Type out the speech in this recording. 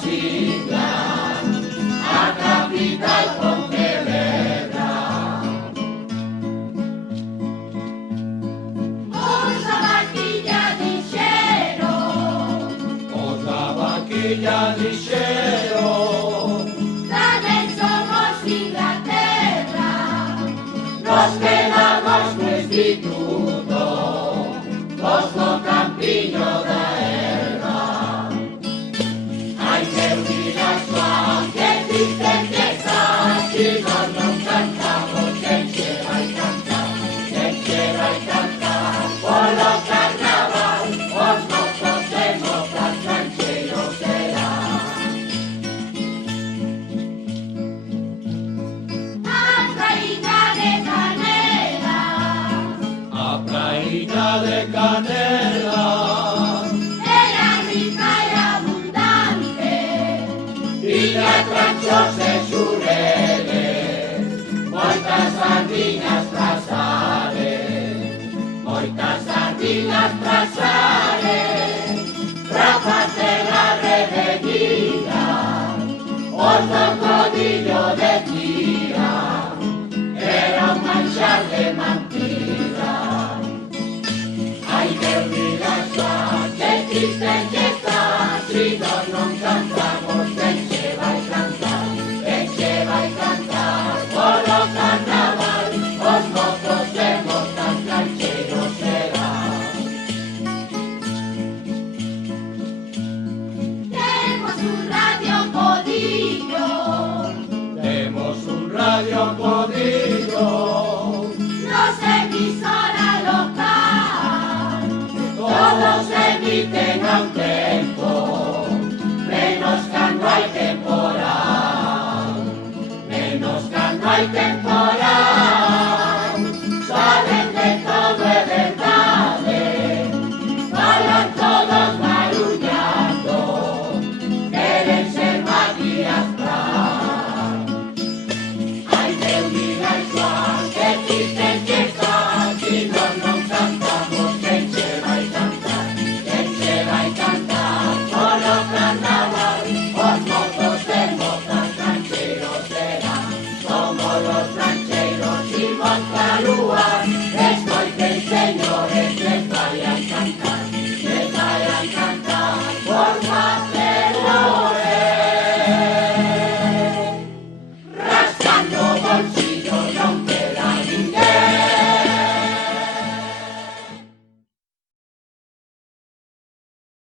Sigla, a capital Pontevedra. Os da vaquilla dixeron, tamén somos Inglaterra, nos quedamos no instituto, vos no campiño da erva. Ai, meu vidas van, que triste empieza, si nos non cantamos, quen che vai cantar, polo carnaval, os mozos democratas cheiro será. A praíña de Canela, a praíña de Canela, era rica e abundante, tiña tranchos e xureles, moitas sardiñas prasares, pra facer a rebelía, os do codillo decían, era un manxar de mentira. Ai, meu vidas van, que triste